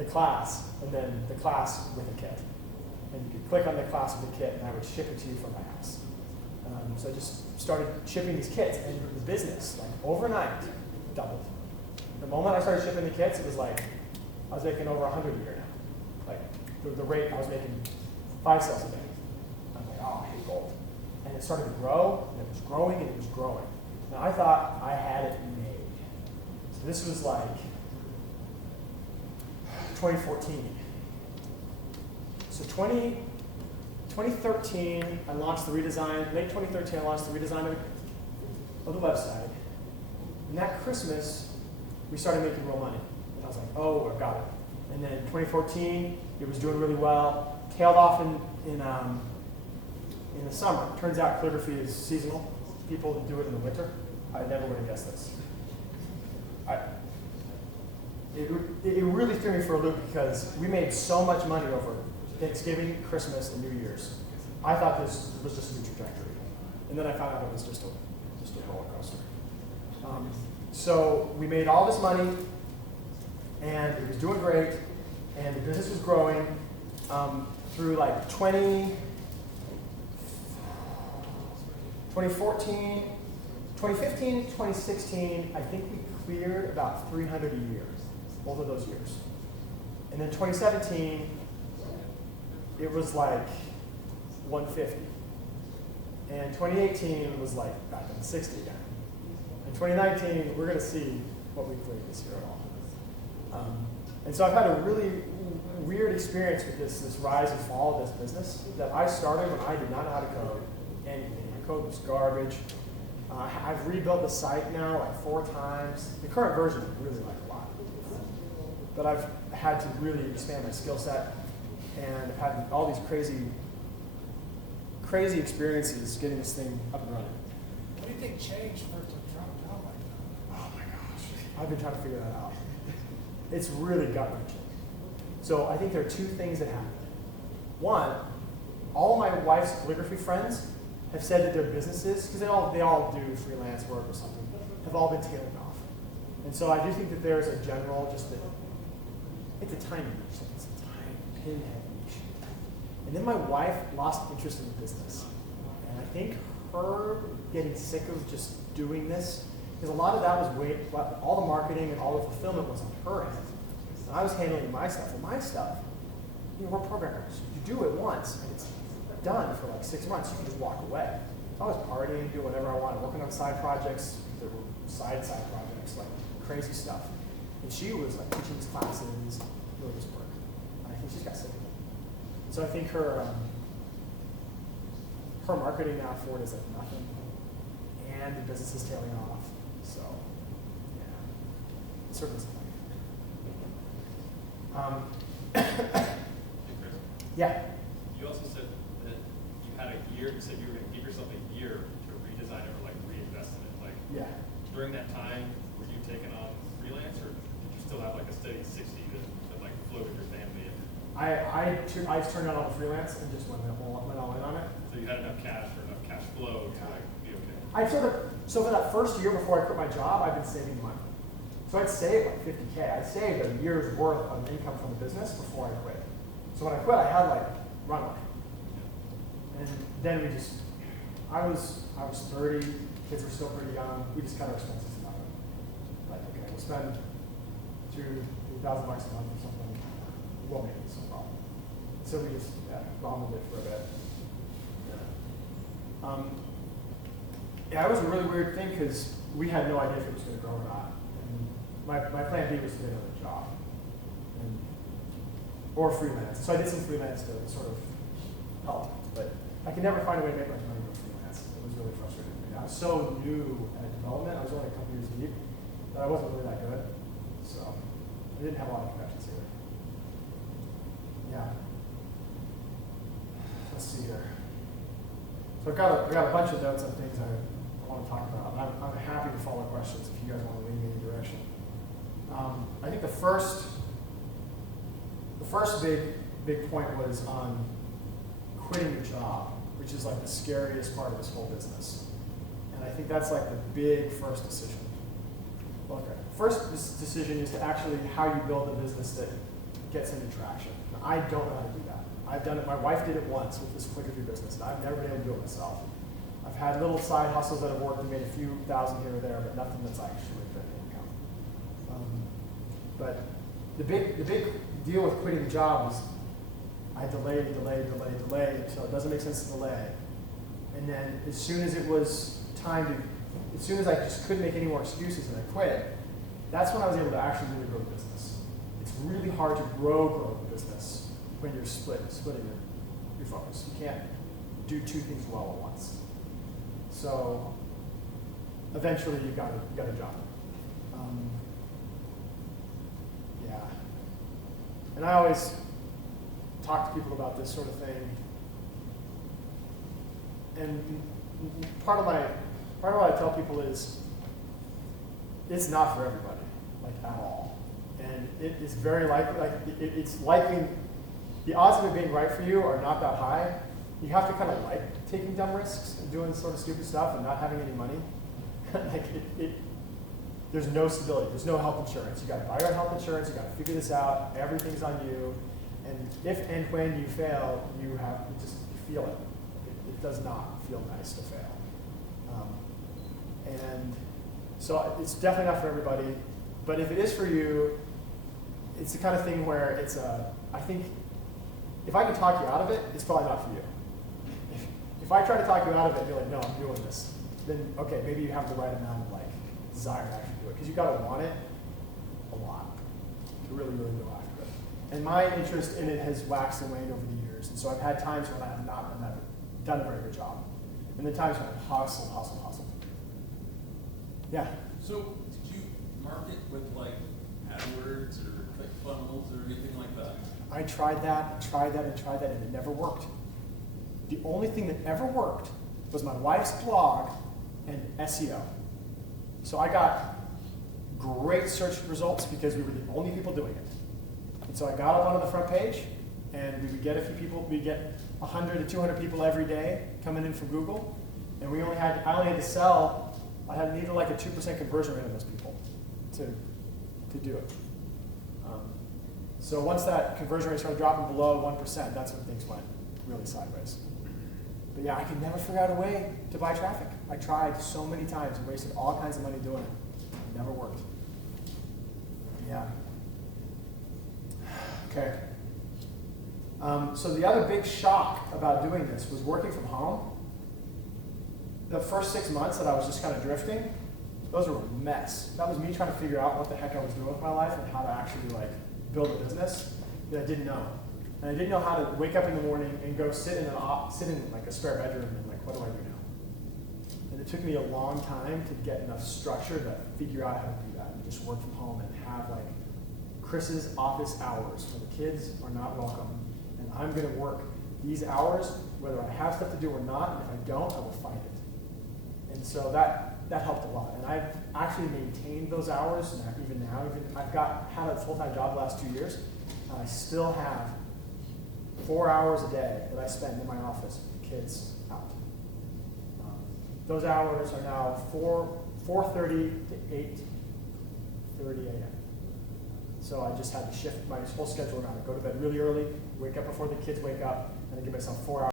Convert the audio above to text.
the class, and then the class with a kit. And you could click on the class with a kit, and I would ship it to you from my house. So I just started shipping these kits, and the business, like overnight, doubled. The moment I started shipping the kits, it was like, I was making over 100 a year now. Like, the rate, I was making 5 sales a day. I'm like, oh, I hate gold. And it started to grow, and it was growing, and it was growing. And I thought I had it made. So this was like 2014. So 2013, I launched the redesign. Late 2013, I launched the redesign of the website. And that Christmas, we started making real money. And I was like, oh, I've got it. And then 2014, it was doing really well. Tailed off in the summer. Turns out calligraphy is seasonal. People do it in the winter. I never would have guessed this. It really threw me for a loop because we made so much money over Thanksgiving, Christmas, and New Year's. I thought this was just a new trajectory. And then I found out it was just a roller coaster. So we made all this money, and it was doing great, and the business was growing through like 2014, 2015, 2016, I think we cleared about 300 a year, both of those years. And then 2017, it was like 150. And 2018 was like back in 60 again. In 2019, we're going to see what we cleared this year at all. And so I've had a really weird experience with this rise and fall of this business that I started when I did not know how to code anything. My code was garbage. I've rebuilt the site now like 4 times. The current version I really like a lot. But I've had to really expand my skill set and had all these crazy experiences getting this thing up and running. What do you think changed for it to drop down like that? Oh my gosh. I've been trying to figure that out. It's really gut-wrenching. So I think there are 2 things that happened. One, all my wife's calligraphy friends have said that their businesses, because they all do freelance work or something, have all been tailing off. And so I do think that there's a general, just that it's a tiny niche, it's a tiny pinhead niche. And then my wife lost interest in the business. And I think her getting sick of just doing this, because a lot of that was all the marketing and all the fulfillment was on her end. And I was handling my stuff. And my stuff, we're programmers. You do it once, and it's done for like 6 months. You can just walk away. I was partying, doing whatever I wanted, working on side projects. There were side projects, like crazy stuff. And she was like teaching these classes, doing this work. And I think she's got sick of it. So I think her marketing now for it is like nothing, and the business is tailing off. So yeah, it certainly isn't. Yeah. You also said that you had a year. You said you were going to give yourself a year to redesign it or like reinvest in it. Like Yeah. During that time, were you taking on freelance, or did you still have like a steady 60 that like floated your family? I turned out all the freelance and just went all in on it. So you had enough cash or enough cash flow to like be okay. So for that first year before I quit my job, I've been saving money. So I'd saved like 50K. I'd saved a year's worth of income from the business before I quit. So when I quit, I had like runway. And then I was 30, kids were still pretty young. We just cut our expenses about it. Like, okay, we'll spend $2,000 a month or something. We'll make it, no problem. So we just bombed it for a bit. Yeah, it was a really weird thing because we had no idea if it was going to grow or not. And my plan B was to get another job or freelance. So I did some freelance to sort of help, but I could never find a way to make much money doing freelance. It was really frustrating for me. I was so new at development. I was only a couple years deep that I wasn't really that good. So I didn't have a lot of connections either. Yeah. Let's see here. So I've got a bunch of notes on things I want to talk about. I'm happy to follow questions if you guys want to lead me in any direction. I think the first big point was on quitting your job, which is like the scariest part of this whole business. And I think that's like the big first decision. Okay. First decision is to actually how you build the business that gets into traction. Now, I don't know how to do that. I've done it, my wife did it once with this calligraphy business, and I've never been able to do it myself. I've had little side hustles that have worked and made a few thousand here or there, but nothing that's actually been income. But the big deal with quitting the job is I delayed until it doesn't make sense to delay. And then as soon as it was time to, as soon as I just couldn't make any more excuses and I quit, that's when I was able to actually really grow the business. It's really hard to grow the business when you're splitting your focus. You can't do two things well at once. So eventually you got a job. Yeah. And I always talk to people about this sort of thing. And part of what I tell people is it's not for everybody, like at all. And it is very likely, it's likely, the odds of it being right for you are not that high. You have to kind of like taking dumb risks and doing sort of stupid stuff and not having any money. There's no stability. There's no health insurance. You got to buy your own health insurance. You got to figure this out. Everything's on you. And if and when you fail, you feel it. It does not feel nice to fail. And so it's definitely not for everybody. But if it is for you, it's the kind of thing where it's I think if I can talk you out of it, it's probably not for you. If I try to talk you out of it and you're like, no, I'm doing this, then okay, maybe you have the right amount of desire to actually do it. Because you've got to want it a lot to really, really go after it. And my interest in it has waxed and waned over the years. And so I've had times when I have not done a very good job. And then times when I've hustled. Yeah. So did you market with AdWords or ClickFunnels or anything like that? I tried that, and it never worked. The only thing that ever worked was my wife's blog and SEO. So I got great search results because we were the only people doing it. And so I got up onto the front page, and we would get a few people. We'd get 100 to 200 people every day coming in from Google, and I only had to sell. I needed like a 2% conversion rate on those people to do it. So once that conversion rate started dropping below 1%, that's when things went really sideways. But yeah, I could never figure out a way to buy traffic. I tried so many times and wasted all kinds of money doing it. It never worked. Yeah. Okay. So the other big shock about doing this was working from home. The first 6 months that I was just kind of drifting, those were a mess. That was me trying to figure out what the heck I was doing with my life and how to actually build a business that I didn't know. And I didn't know how to wake up in the morning and go sit in a spare bedroom and what do I do now? And it took me a long time to get enough structure to figure out how to do that and just work from home and have Chris's office hours where the kids are not welcome and I'm going to work these hours whether I have stuff to do or not, and if I don't, I will find it. And so that helped a lot. And I've actually maintained those hours even now. I've had a full-time job the last 2 years, and I still have 4 hours a day that I spend in my office with the kids out. Those hours are now 4:30 to 8:30 a.m. So I just had to shift my whole schedule around. I go to bed really early, wake up before the kids wake up, and then give myself 4 hours.